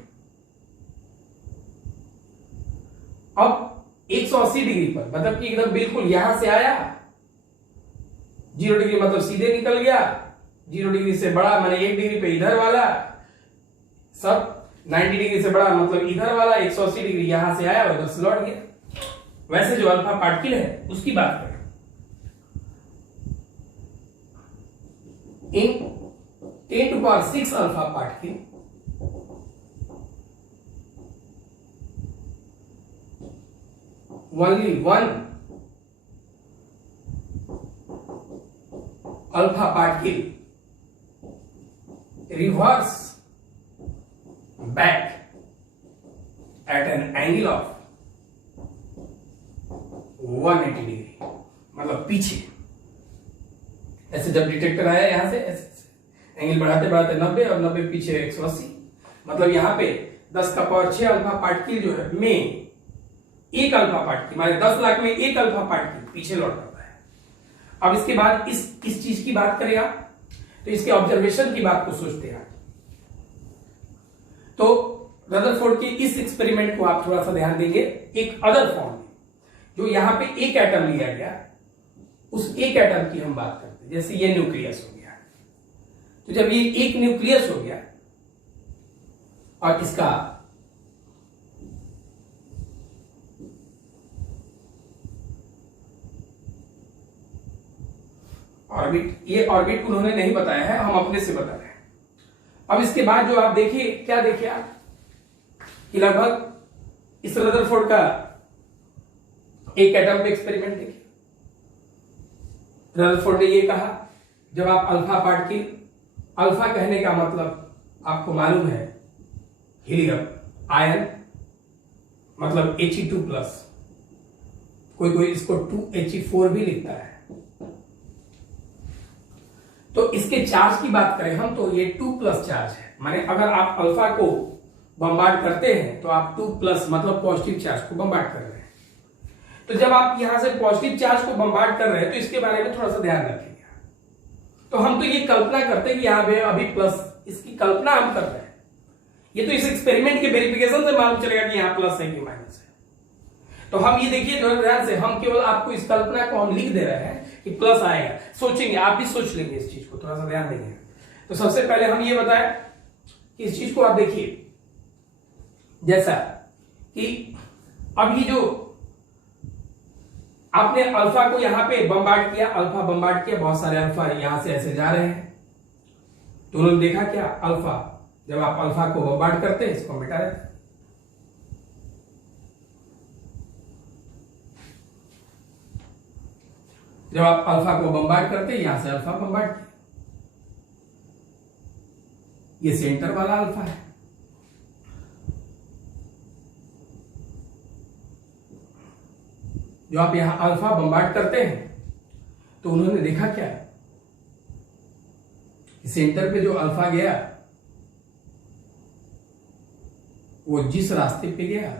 अब 180 डिग्री पर, मतलब कि एकदम बिल्कुल यहां से आया, 0 डिग्री मतलब सीधे निकल गया, 0 डिग्री से बड़ा माने 1 डिग्री पे इधर वाला, सब 90 डिग्री से बड़ा मतलब इधर वाला, 180 डिग्री यहां से आया और उधर से लौट गया। वैसे जो अल्फा पार्टिकल है उसकी बात करें in 10 to power 6 alpha particle only one alpha particle reverse back at an angle of 180 degree, मतलब पीछे। ऐसे जब डिटेक्टर आया यहां से ऐसे एंगल बढ़ाते बढ़ाते 90 और 90 पीछे 180, मतलब यहाँ पे 10 का पावर 6 अल्फा पार्टिकल जो है में एक अल्फा पार्टिकल, हमारे 10 लाख में एक अल्फा पार्टिकल पीछे लौट आता है। अब इसके बाद इस चीज की बात करेगा तो इसके ऑब्जर्वेशन की बात को सोचते हैं। तो रदरफोर्ड के इस एक्सपेरिमेंट को आप थोड़ा सा ध्यान देंगे एक अदर फॉर्म में, जो यहां पे एक एटम लिया गया, उस एक एटम की हम बात करते हैं। जैसे ये न्यूक्लियस हो गया, तो जब ये एक न्यूक्लियस हो गया और इसका ऑर्बिट, ये ऑर्बिट उन्होंने नहीं बताया है, हम अपने से बता रहे हैं। अब इसके बाद जो आप देखिए, क्या देखिए आप कि लगभग इस रदरफोर्ड का एक एटम पे एक्सपेरिमेंट देखिए। रदरफोर्ड ने ये कहा, जब आप अल्फा पार्टिकल, अल्फा कहने का मतलब आपको मालूम है हीलियम, आयन मतलब He2+, कोई कोई इसको 2He4 भी लिखता है। तो इसके चार्ज की बात करें हम तो ये 2+ चार्ज है, माने अगर आप अल्फा को बम्बार्ड करते हैं तो आप 2+ मतलब पॉजिटिव चार्ज को बम्बार्ड कर रहे हैं। तो जब आप यहां से पॉजिटिव चार्ज को बम्बार्ड कर रहे हैं तो इसके बारे में थोड़ा सा ध्यान रखिएगा। तो हम तो ये कल्पना करते हैं कि यहां पे अभी प्लस, इसकी कल्पना हम कर रहे हैं। ये तो इस एक्सपेरिमेंट के वेरिफिकेशन से मालूम चलेगा कि यहां प्लस है कि माइनस है। तो हम ये देखिए थोड़ा ध्यान से, हम केवल आपको इस कल्पना को हम लिख दे रहे हैं कि प्लस आएगा, सोचेंगे, आप भी सोच लेंगे इस चीज को, थोड़ा सा ध्यान देंगे। तो सबसे पहले हम ये बताएं कि इस चीज को आप देखिए, जैसा कि अब ये जो आपने अल्फा को यहां पे बम्बार्ड किया, अल्फा बम्बार्ड किया, बहुत सारे अल्फा यहां से ऐसे जा रहे हैं। तो उन्होंने देखा क्या, अल्फा, जब आप अल्फा को बम्बार्ड करते हैं इसको मिटा देते हैं। जब आप अल्फा को बम्बार्ड करते हैं, यहां से अल्फा बम्बार्ड किया, ये सेंटर वाला अल्फा है। जो आप यहां अल्फा बम्बार्ड करते हैं तो उन्होंने देखा क्या, सेंटर पे जो अल्फा गया वो जिस रास्ते पे गया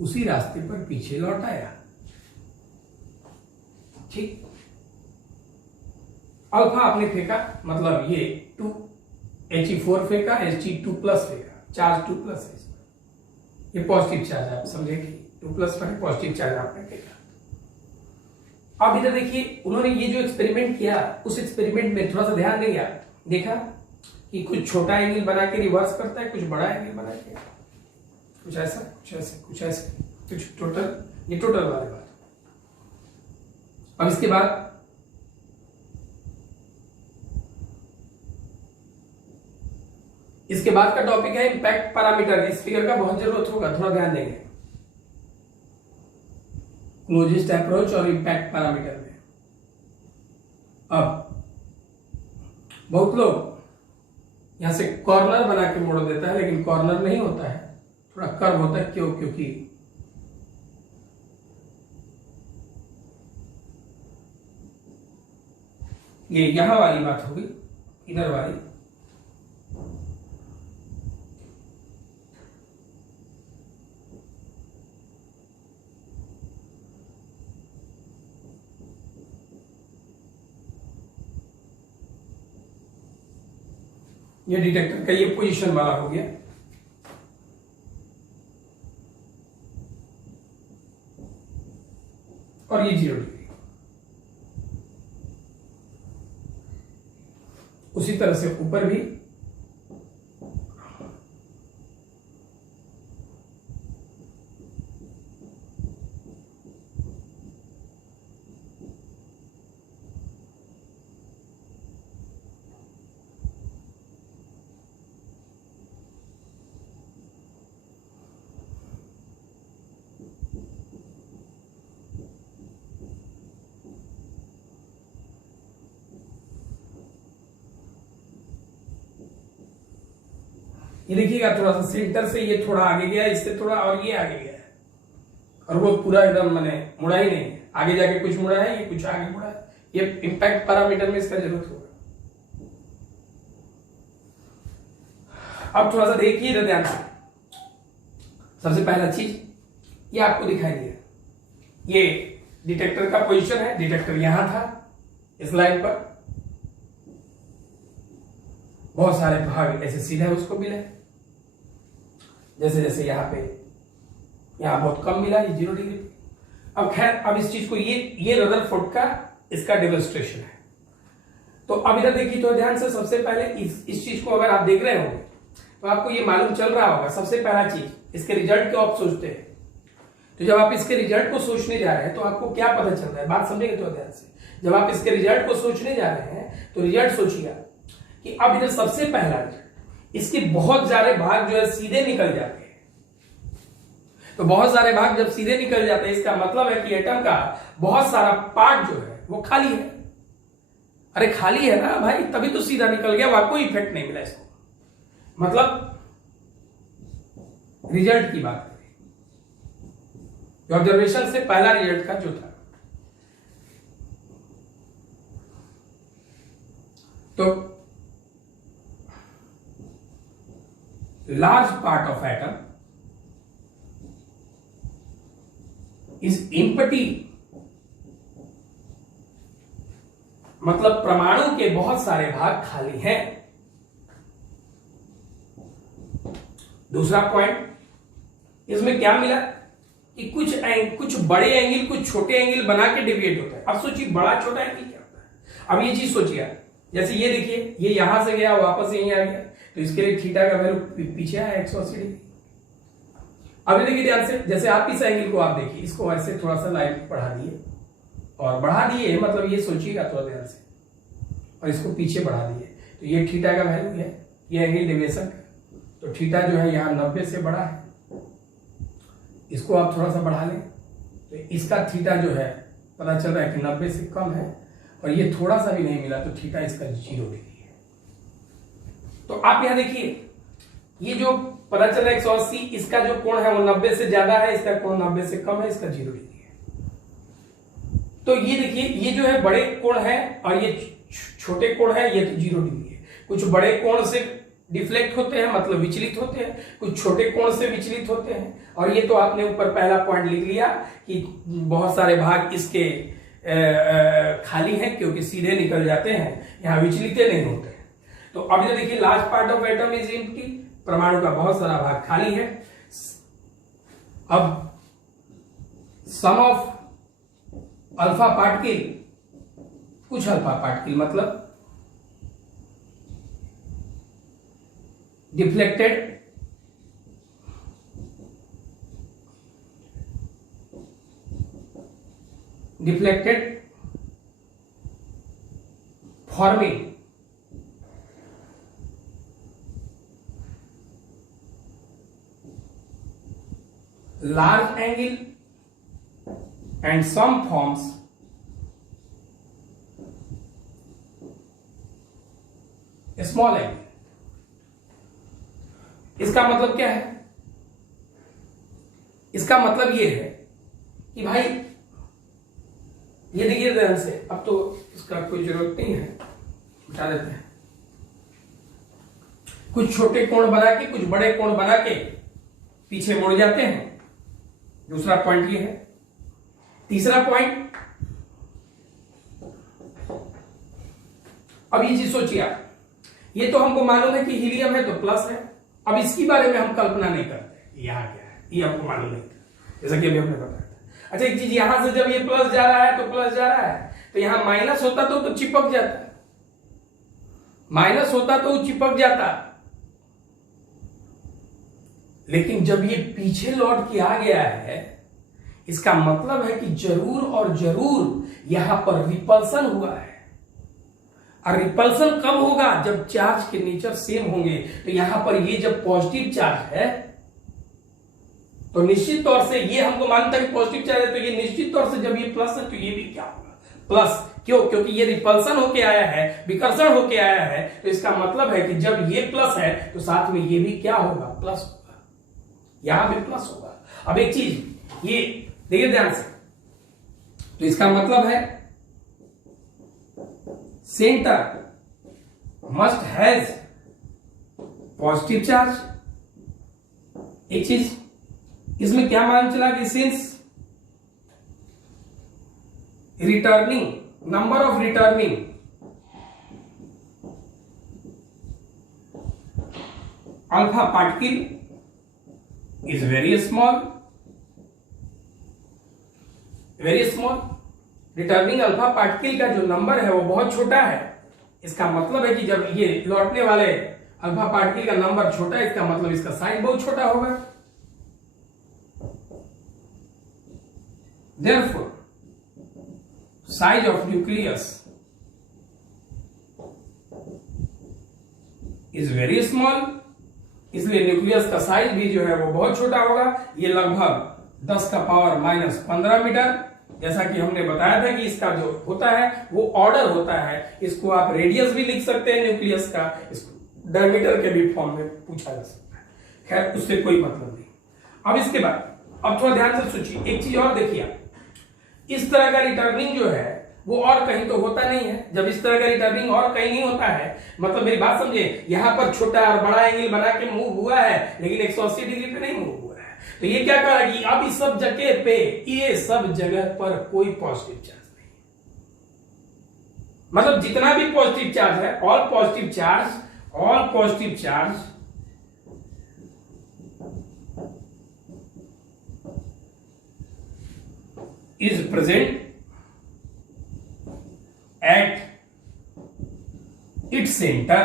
उसी रास्ते पर पीछे लौट आया। ठीक, अल्फा आपने फेंका, मतलब ये 2He4 फेंका, He2+ फेंका, चार्ज 2+ है इसमें, ये पॉजिटिव चार्ज, आप समझे कि 2+ पर पॉजिटिव चार्ज आपने फेंका। अब इधर देखिए, उन्होंने ये जो एक्सपेरिमेंट किया, उस एक्सपेरिमेंट में थोड़ा सा ध्यान देंगे आप, देखा कि कुछ छोटा एंगल बना के रिवर्स करता है, कुछ बड़ा एंगल बना के, कुछ ऐसा, कुछ ऐसे, कुछ ऐसे, कुछ टोटल, ये टोटल वाली बात। अब इसके बाद का टॉपिक है इंपैक्ट पैरामीटर। इस फिगर का बहुत जरूरत होगा, थोड़ा ध्यान देंगे, क्लोजेस्ट अप्रोच और इंपैक्ट पैरामीटर में। अब बहुत लोग यहां से कॉर्नर बना के मोड़ देता है, लेकिन कॉर्नर नहीं होता है, थोड़ा कर्व होता है। क्यों? क्योंकि ये यहां वाली बात होगी, इधर वाली, ये डिटेक्टर का ये पोजीशन वाला हो गया। और ये 0 डिग्री, उसी तरह से ऊपर भी ये देखिएगा थोड़ा सा सेंटर से ये थोड़ा आगे गया, इससे थोड़ा और ये आगे गया है, और वो पूरा एकदम मैंने मुड़ा ही नहीं, आगे जाके कुछ मुड़ा है, ये कुछ आगे मुड़ा है। ये इंपैक्ट पैरामीटर में इसका जरूरत होगा। अब थोड़ा सा देखिए ध्यान से। सबसे पहला चीज ये आपको दिखाई दिया, ये डिटेक्टर का पोजीशन है। डिटेक्टर यहां था इस लाइन पर, बहुत सारे भाग ऐसे सीधे उसको मिले, जैसे जैसे यहां बहुत कम मिला, ये 0 डिग्री। अब खैर, अब इस चीज को ये रदरफोर्ड का इसका डेमोन्स्ट्रेशन है। तो अब इधर देखिए तो ध्यान से। सबसे पहले इस चीज को अगर आप देख रहे होंगे तो आपको ये मालूम चल रहा होगा, सबसे पहला चीज इसके रिजल्ट को आप सोचते हैं। तो जब आप इसके रिजल्ट को सोचने जा रहे हैं तो आपको क्या पता चल रहा है, बात समझेंगे तो ध्यान से। जब आप इसके रिजल्ट को सोचने जा रहे हैं तो रिजल्ट सोचिएगा कि अब इधर सबसे पहला रिजल्ट, इसके बहुत सारे भाग जो है सीधे निकल जाते हैं। तो बहुत सारे भाग जब सीधे निकल जाते हैं, इसका मतलब है कि एटम का बहुत सारा पार्ट जो है वो खाली है। अरे खाली है ना भाई, तभी तो सीधा निकल गया, वहां कोई इफेक्ट नहीं मिला इसको। मतलब रिजल्ट की बात करें, जो ऑब्जर्वेशन से पहला रिजल्ट का जो था, तो large part of atom is empty, मतलब परमाणु के बहुत सारे भाग खाली हैं। दूसरा पॉइंट, इसमें क्या मिला कि कुछ बड़े एंगल कुछ छोटे एंगल बना के डेविएट होता है। अब सोचिए बड़ा छोटा एंगल क्या होता है। अब ये चीज सोचिए, जैसे ये देखिए, ये यहां से गया वापस यहीं आ गया, तो इसके लिए थीटा का वैल्यू पीछे आया 180 डिग्री। अब ये देखिए ध्यान से, जैसे आप इस एंगल को आप देखिए, इसको ऐसे थोड़ा सा लाइन बढ़ा दिए, और बढ़ा दिए मतलब ये सोचिएगा थोड़ा ध्यान से, और इसको पीछे बढ़ा दिए, तो ये थीटा का वैल्यू है, ये एंगल डेविएशन। तो थीटा जो है यहाँ 90 से बड़ा है, इसको आप थोड़ा सा बढ़ा लें तो इसका थीटा जो है पता चल रहा है कि 90 से कम है, और ये थोड़ा सा भी नहीं मिला तो थीटा इसका 0 डिग्री है। तो आप यहां देखिए, ये जो पता चल रहा है 180, इसका जो कोण है वो 90 से ज्यादा है, इसका कोण 90 से कम है, इसका 0 डिग्री है। तो ये देखिए, ये जो है बड़े कोण है और ये छोटे कोण है, ये तो 0 डिग्री है। कुछ बड़े कोण से डिफ्लेक्ट होते हैं, मतलब विचलित होते हैं, कुछ छोटे कोण से विचलित होते हैं। और ये तो आपने ऊपर पहला पॉइंट लिख लिया कि बहुत सारे भाग इसके खाली हैं क्योंकि सीधे निकल जाते हैं, यहां विचलित नहीं होते हैं। तो अब ये देखिए, large part of atom is empty, परमाणु का बहुत सारा भाग खाली है। अब सम ऑफ अल्फा पार्टिकल, कुछ अल्फा पार्टिकल मतलब deflected, forming large angle and some forms small angle। इसका मतलब क्या है? इसका मतलब ये है कि भाई ये देखिए ध्यान से, अब तो इसका कोई जरूरत नहीं है, हटा देते हैं। कुछ छोटे कोण बना के, कुछ बड़े कोण बना के पीछे मुड़ जाते हैं। दूसरा पॉइंट ये है। तीसरा पॉइंट, अब ये चीज सोचिए आप, ये तो हमको मालूम है कि हीलियम है तो प्लस है। अब इसके बारे में हम कल्पना नहीं करते यहां क्या है, ये हमको मालूम नहीं था, जैसा कि अभी हमने बताया। अच्छा, एक चीज, यहां से जब ये प्लस जा रहा है तो प्लस जा रहा है, तो यहां माइनस होता तो चिपक जाता, माइनस होता तो चिपक जाता। लेकिन जब ये पीछे लौट के आ गया है, इसका मतलब है कि जरूर और जरूर यहां पर रिपल्सन हुआ है। और रिपल्सन कब होगा? जब चार्ज के नेचर सेम होंगे। तो यहां पर ये जब पॉजिटिव चार्ज है तो निश्चित तौर से ये हमको मानता है कि पॉजिटिव चार्ज है, तो ये निश्चित तौर से जब ये प्लस है तो ये भी क्या होगा? प्लस। क्यों? क्योंकि ये रिपल्सन होके आया है, विकर्षण होके आया है, तो इसका मतलब है कि जब ये प्लस है तो साथ में ये भी क्या होगा? प्लस होगा, यहां भी प्लस होगा। अब एक चीज ये देखिए ध्यान से, तो इसका मतलब है centre must has positive charge. एक चीज इसमें क्या मालूम चला कि since returning number of returning alpha particle is very small, returning alpha particle का जो नंबर है वो बहुत छोटा है। इसका मतलब है कि जब ये लौटने वाले अल्फा पार्टिकल का नंबर छोटा है, इसका मतलब इसका साइज बहुत छोटा होगा। Therefore, size of nucleus is very small, इसलिए न्यूक्लियस का साइज भी जो है वो बहुत छोटा होगा। ये लगभग 10 का पावर -15 मीटर, जैसा कि हमने बताया था कि इसका जो होता है वो ऑर्डर होता है। इसको आप रेडियस भी लिख सकते हैं न्यूक्लियस का, इसको डायमीटर के भी फॉर्म में पूछा जा सकता है। खैर उससे कोई मतलब नहीं। अब इसके बाद अब थोड़ा ध्यान से सोचिए, एक चीज और देखिए आप, इस तरह का रिटर्निंग जो है वो और कहीं तो होता नहीं है। जब इस तरह का रिटर्निंग और कहीं नहीं होता है, मतलब मेरी बात समझे, यहां पर छोटा और बड़ा एंगल बना के मूव हुआ है लेकिन 180 डिग्री पे नहीं मूव हुआ है। तो ये क्या कह रहा है कि अब इस सब जगह पे, ये सब जगह पर कोई पॉजिटिव चार्ज नहीं, मतलब जितना भी पॉजिटिव चार्ज है, all positive charge is present at its center,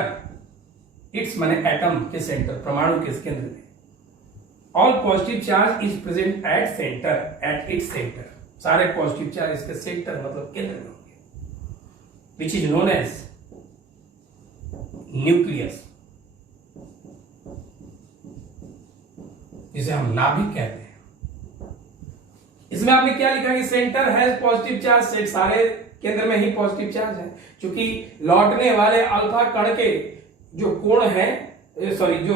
its माने एटम के सेंटर, परमाणु के केंद्र में। All positive charge is present at centre, at its centre, सारे पॉजिटिव चार्ज इसके सेंटर मतलब केंद्र में होंगे, which is known as nucleus, जिसे हम नाभिक कहते हैं। इसमें आपने क्या लिखा कि centre has positive charge, set सारे केंद्र में ही पॉजिटिव चार्ज है, क्योंकि लौटने वाले अल्फा कण के जो कोण है, सॉरी जो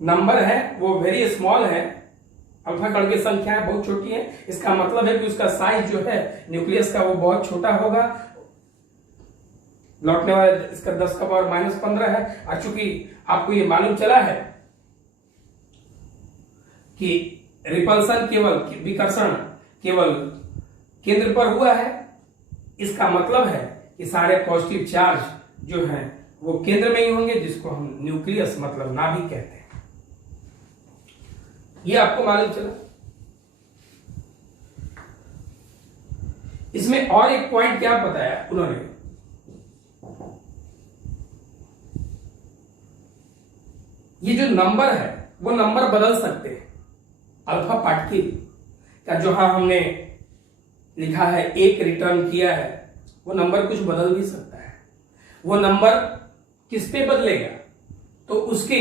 नंबर है वो वेरी स्मॉल है, अल्फा कण की संख्या बहुत छोटी है। इसका मतलब है कि उसका साइज जो है न्यूक्लियस का वो बहुत छोटा होगा। लौटने वाला इसका 10 का पावर -15 है। और चूंकि आपको ये मालूम चला है कि रिपल्सन केवल, विकर्षण केवल केंद्र पर हुआ है, इसका मतलब है कि सारे पॉजिटिव चार्ज जो हैं वो केंद्र में ही होंगे, जिसको हम न्यूक्लियस मतलब नाभिक कहते हैं। ये आपको मालूम चला। इसमें और एक पॉइंट क्या बताया उन्होंने, ये जो नंबर है वो नंबर बदल सकते हैं। अल्फा पार्टिकल का जो हमने लिखा है, एक रिटर्न किया है, वो नंबर कुछ बदल भी सकता है। वो नंबर किस पे बदलेगा? तो उसके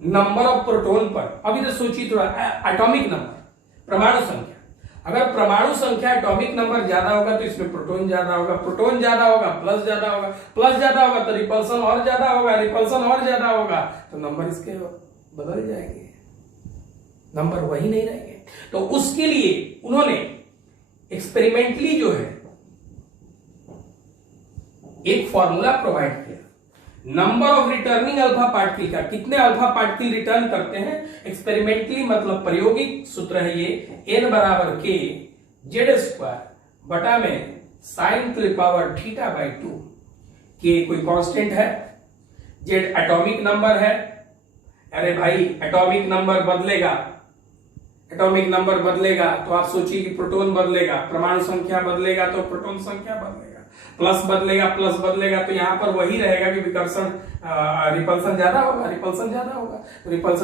नंबर ऑफ प्रोटॉन पर। अभी तो सोचिए थोड़ा, एटॉमिक नंबर, परमाणु संख्या। अगर परमाणु संख्या एटॉमिक नंबर ज्यादा होगा तो इसमें प्रोटॉन ज्यादा होगा, प्रोटॉन ज्यादा होगा प्लस ज्यादा होगा, प्लस ज्यादा होगा तो रिपल्सन और ज्यादा होगा, रिपल्सन और ज्यादा होगा तो नंबर इसके बदल जाएंगे, नंबर वही नहीं रहेंगे। तो उसके लिए उन्होंने एक्सपेरिमेंटली जो है एक फॉर्मूला प्रोवाइड किया, number of returning alpha particle का, कितने अल्फा पार्टिकल रिटर्न करते हैं एक्सपेरिमेंटली, मतलब प्रायोगिक सूत्र है ये, n बराबर के जेड स्क्वायर बटा में sign to the power theta by 2। के कोई कांस्टेंट है, जेड एटॉमिक नंबर है। अरे भाई एटॉमिक नंबर बदलेगा, एटॉमिक नंबर बदलेगा तो आप सोचिए कि प्रोटॉन बदलेगा, परमाणु संख्या बदलेगा तो प्रोटॉन संख्या बदलेगा, प्लस बदलेगा तो यहां पर वही रहेगा कि विकर्षण, रिपल्सन ज्यादा होगा, रिपल्सन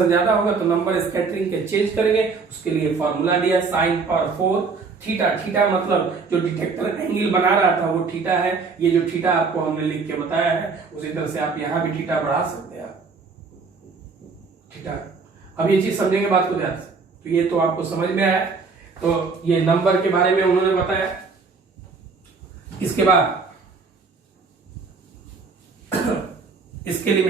ज्यादा होगा तो नंबर स्कैटरिंग के चेंज करेंगे। उसके लिए फॉर्मूला दिया साइन पावर 4 थीटा। थीटा मतलब जो डिटेक्टर एंगल बना रहा था वो थीटा है। ये जो थीटा आपको हमने लिख के बताया है उसी तरह से आप यहां भी थीटा बढ़ा सकते हैं, थीटा। अब ये चीज समझेंगे बात को ध्यान से, तो ये तो आपको समझ में आया। तो ये नंबर के बारे में उन्होंने बताया। इसके बाद इसके लिमिट